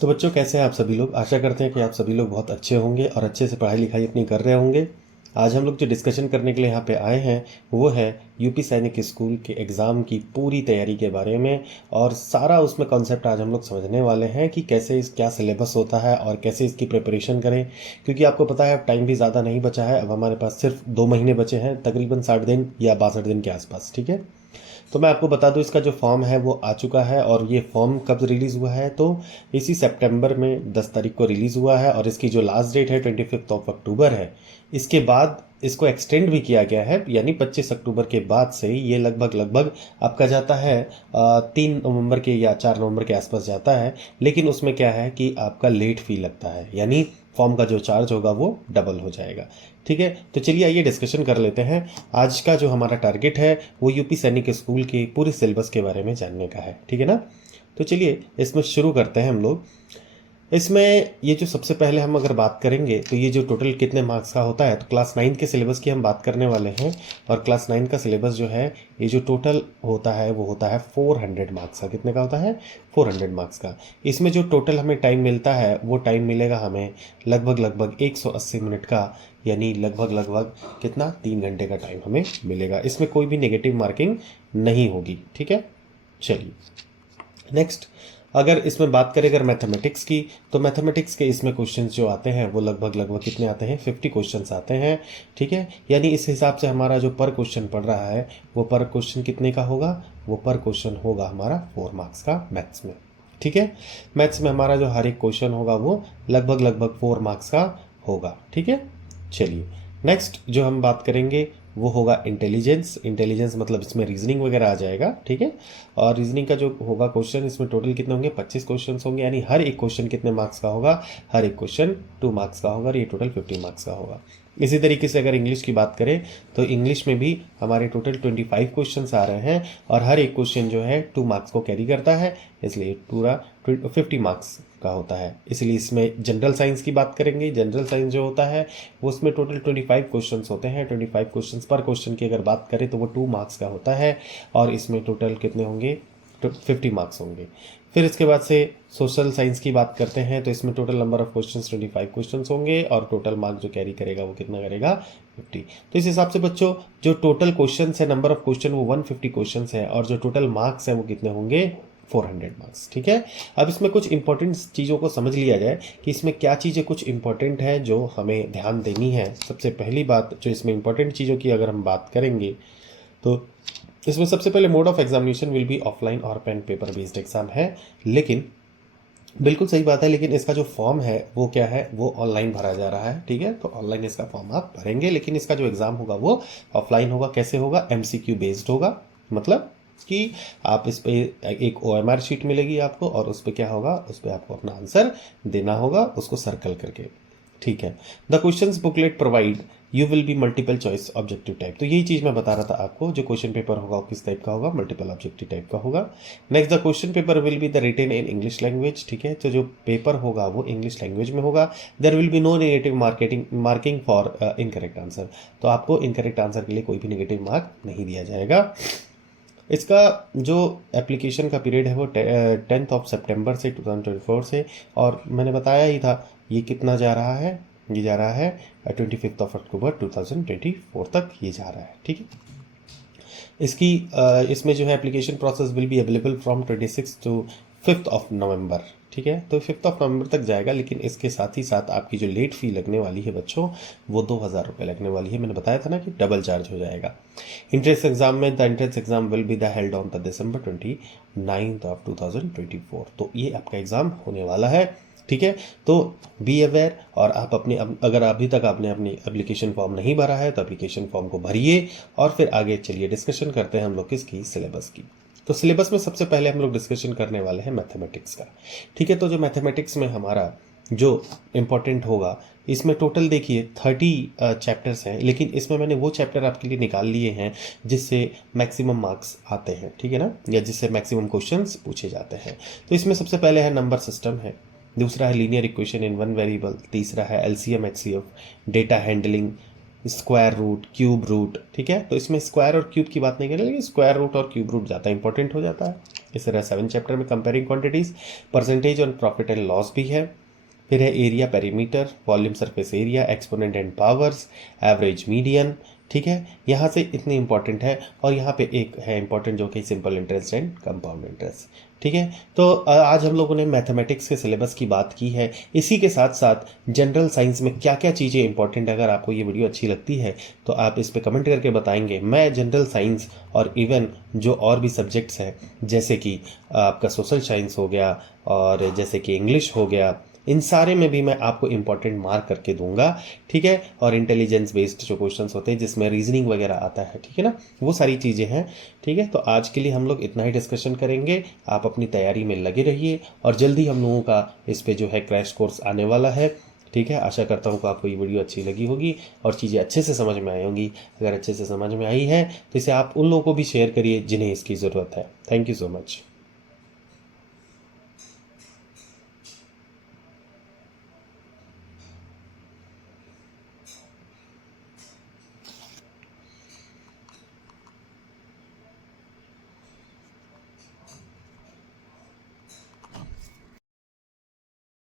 तो बच्चों, कैसे हैं आप सभी लोग। आशा करते हैं कि आप सभी लोग बहुत अच्छे होंगे और अच्छे से पढ़ाई लिखाई अपनी कर रहे होंगे। आज हम लोग जो डिस्कशन करने के लिए यहाँ पे आए हैं वो है यूपी सैनिक स्कूल के एग्ज़ाम की पूरी तैयारी के बारे में। और सारा उसमें कॉन्सेप्ट आज हम लोग समझने वाले हैं कि कैसे क्या सिलेबस होता है और कैसे इसकी प्रिपरेशन करें। क्योंकि आपको पता है अब टाइम भी ज़्यादा नहीं बचा है। अब हमारे पास सिर्फ 2 महीने बचे हैं, तकरीबन 60 दिन या 62 दिन के आसपास। ठीक है, तो मैं आपको बता दूं, इसका जो फॉर्म है वो आ चुका है। और ये फॉर्म कब रिलीज़ हुआ है, तो इसी सितंबर में 10 तारीख को रिलीज़ हुआ है। और इसकी जो लास्ट डेट है 25 अक्टूबर है। इसके बाद इसको एक्सटेंड भी किया गया है, यानी 25 अक्टूबर के बाद से ये लगभग आपका जाता है 3 नवंबर के या 4 नवंबर के आसपास जाता है। लेकिन उसमें क्या है कि आपका लेट फी लगता है, यानी फॉर्म का जो चार्ज होगा वो डबल हो जाएगा। ठीक है, तो चलिए आइए डिस्कशन कर लेते हैं। आज का जो हमारा टारगेट है वो यूपी सैनिक स्कूल के पूरे सिलेबस के बारे में जानने का है। ठीक है ना, तो चलिए इसमें शुरू करते हैं हम लोग। इसमें ये जो सबसे पहले हम अगर बात करेंगे तो ये जो टोटल कितने मार्क्स का होता है, तो क्लास 9 के सिलेबस की हम बात करने वाले हैं। और क्लास 9 का सिलेबस जो है, ये जो टोटल होता है वो होता है 400 मार्क्स का। कितने का होता है? 400 मार्क्स का। इसमें जो टोटल हमें टाइम मिलता है वो टाइम मिलेगा हमें लगभग 180 मिनट का, यानी लगभग कितना, 3 घंटे का टाइम हमें मिलेगा। इसमें कोई भी नेगेटिव मार्किंग नहीं होगी। ठीक है, चलिए नेक्स्ट। अगर इसमें बात करें अगर मैथमेटिक्स की, तो मैथमेटिक्स के इसमें क्वेश्चंस जो आते हैं वो लगभग कितने आते हैं, 50 क्वेश्चंस आते हैं। ठीक है, यानी इस हिसाब से हमारा जो पर क्वेश्चन पड़ रहा है वो पर क्वेश्चन कितने का होगा, वो पर क्वेश्चन होगा हमारा 4 मार्क्स का मैथ्स में। ठीक है, मैथ्स में हमारा जो हर एक क्वेश्चन होगा वो लगभग 4 मार्क्स का होगा। ठीक है, चलिए नेक्स्ट जो हम बात करेंगे वो होगा इंटेलिजेंस। इंटेलिजेंस मतलब इसमें रीजनिंग वगैरह आ जाएगा। ठीक है, और रीजनिंग का जो होगा क्वेश्चन, इसमें टोटल कितने होंगे, 25 क्वेश्चन होंगे। यानी हर एक क्वेश्चन कितने मार्क्स का होगा, हर एक क्वेश्चन 2 मार्क्स का होगा और ये टोटल 50 मार्क्स का होगा। इसी तरीके से अगर इंग्लिश की बात करें तो इंग्लिश में भी हमारे टोटल 25 क्वेश्चन आ रहे हैं और हर एक क्वेश्चन जो है 2 मार्क्स को कैरी करता है, इसलिए पूरा 50 मार्क्स का होता है। इसलिए इसमें जनरल साइंस की बात करेंगे। जनरल साइंस जो होता है वो उसमें टोटल 25 क्वेश्चंस होते हैं। 25 क्वेश्चंस पर क्वेश्चन की अगर बात करें तो वो 2 मार्क्स का होता है और इसमें टोटल कितने होंगे, 50 मार्क्स होंगे। फिर इसके बाद से सोशल साइंस की बात करते हैं तो इसमें total number of questions 25 questions होंगे और टोटल मार्क जो कैरी करेगा वो कितना करेगा, 50। तो इस हिसाब से बच्चों जो टोटल क्वेश्चंस है, नंबर ऑफ क्वेश्चन वो 150 क्वेश्चंस है और जो टोटल मार्क्स है वो कितने होंगे, 400 मार्क्स। ठीक है, अब इसमें कुछ इंपॉर्टेंट चीज़ों को समझ लिया जाए कि इसमें क्या चीज़ें कुछ इंपॉर्टेंट है जो हमें ध्यान देनी है। सबसे पहली बात जो इसमें इंपॉर्टेंट चीज़ों की अगर हम बात करेंगे तो इसमें सबसे पहले mode of examination will be offline और पेन पेपर बेस्ड एग्जाम है। लेकिन बिल्कुल सही बात है, लेकिन इसका जो फॉर्म है वो क्या है, वो ऑनलाइन भरा जा रहा है। ठीक है, तो ऑनलाइन इसका फॉर्म आप भरेंगे, लेकिन इसका जो एग्ज़ाम होगा वो ऑफलाइन होगा। कैसे होगा, MCQ बेस्ड होगा। मतलब कि आप इस पे एक OMR शीट मिलेगी आपको और उस पर क्या होगा, उस पर आपको अपना आंसर देना होगा, उसको सर्कल करके। ठीक है, the questions booklet provide you will be multiple choice objective type. तो यही चीज़ मैं बता रहा था आपको, जो क्वेश्चन पेपर होगा वो किस टाइप का होगा, मल्टीपल ऑब्जेक्टिव टाइप का होगा। Next, the question paper will be the written in English language. ठीक है, तो जो पेपर होगा वो इंग्लिश लैंग्वेज में होगा। There will be no negative marking for incorrect answer. तो आपको इनकरेक्ट आंसर के लिए कोई भी नेगेटिव मार्क नहीं दिया जाएगा। इसका जो एप्लीकेशन का पीरियड है वो 10 सितंबर से 2024 से, और मैंने बताया ही था ये कितना जा रहा है, ये जा रहा है 25 अक्टूबर 2024 तक ये जा रहा है। ठीक है, इसकी इसमें जो है application process will be available from 26 to 5 November. ठीक है, तो 5 नवंबर तक जाएगा। लेकिन इसके साथ ही साथ आपकी जो लेट फी लगने वाली है बच्चों, वो 2000 रुपये लगने वाली है। मैंने बताया था ना कि डबल चार्ज हो जाएगा। इंट्रेंस एग्जाम में the entrance exam will be the held on the December 29 2024। तो ये आपका एग्जाम होने वाला है। ठीक है, तो बी अवेयर। और आप अगर अभी तक आपने अपनी एप्लीकेशन फॉर्म नहीं भरा है तो एप्लीकेशन फॉर्म को भरिए और फिर आगे चलिए डिस्कशन करते हैं हम लोग किसकी, सिलेबस की। तो सिलेबस में सबसे पहले हम लोग डिस्कशन करने वाले हैं मैथमेटिक्स का। ठीक है, तो जो मैथमेटिक्स में हमारा जो इम्पोर्टेंट होगा, इसमें टोटल देखिए 30 चैप्टर्स हैं, लेकिन इसमें मैंने वो चैप्टर आपके लिए निकाल लिए हैं जिससे मैक्सिमम मार्क्स आते हैं। ठीक है ना, या जिससे मैक्सिमम क्वेश्चंस पूछे जाते हैं। तो इसमें सबसे पहले है नंबर सिस्टम है, दूसरा है linear equation in one variable, तीसरा है LCM HCF, data handling, square root, cube root. ठीक है, तो इसमें स्क्वायर और क्यूब की बात नहीं करें, लेकिन स्क्वायर रूट और क्यूब रूट ज़्यादा इंपॉर्टेंट हो जाता है। इस तरह 7 चैप्टर में comparing quantities, percentage on profit and loss भी है। फिर है area perimeter, volume surface area, exponent and powers, average median. ठीक है, यहाँ से इतनी इंपॉर्टेंट है। और यहाँ पे एक है इंपॉर्टेंट जो कि simple interest and compound interest. ठीक है, तो आज हम लोगों ने मैथमेटिक्स के सिलेबस की बात की है। इसी के साथ साथ जनरल साइंस में क्या क्या चीज़ें इंपॉर्टेंट है, अगर आपको ये वीडियो अच्छी लगती है तो आप इस पर कमेंट करके बताएंगे। मैं जनरल साइंस और इवन जो और भी सब्जेक्ट्स हैं जैसे कि आपका सोशल साइंस हो गया और जैसे कि इंग्लिश हो गया, इन सारे में भी मैं आपको इंपॉर्टेंट मार्क करके दूंगा। ठीक है, और इंटेलिजेंस बेस्ड जो क्वेश्चंस होते हैं जिसमें रीजनिंग वगैरह आता है, ठीक है ना, वो सारी चीज़ें हैं। ठीक है, तो आज के लिए हम लोग इतना ही डिस्कशन करेंगे। आप अपनी तैयारी में लगे रहिए और जल्दी हम लोगों का इस पे जो है क्रैश कोर्स आने वाला है। ठीक है, आशा करता हूँ कि आपको ये वीडियो अच्छी लगी होगी और चीज़ें अच्छे से समझ में आई होंगी। अगर अच्छे से समझ में आई है तो इसे आप उन लोगों को भी शेयर करिए जिन्हें इसकी ज़रूरत है। Thank you so much.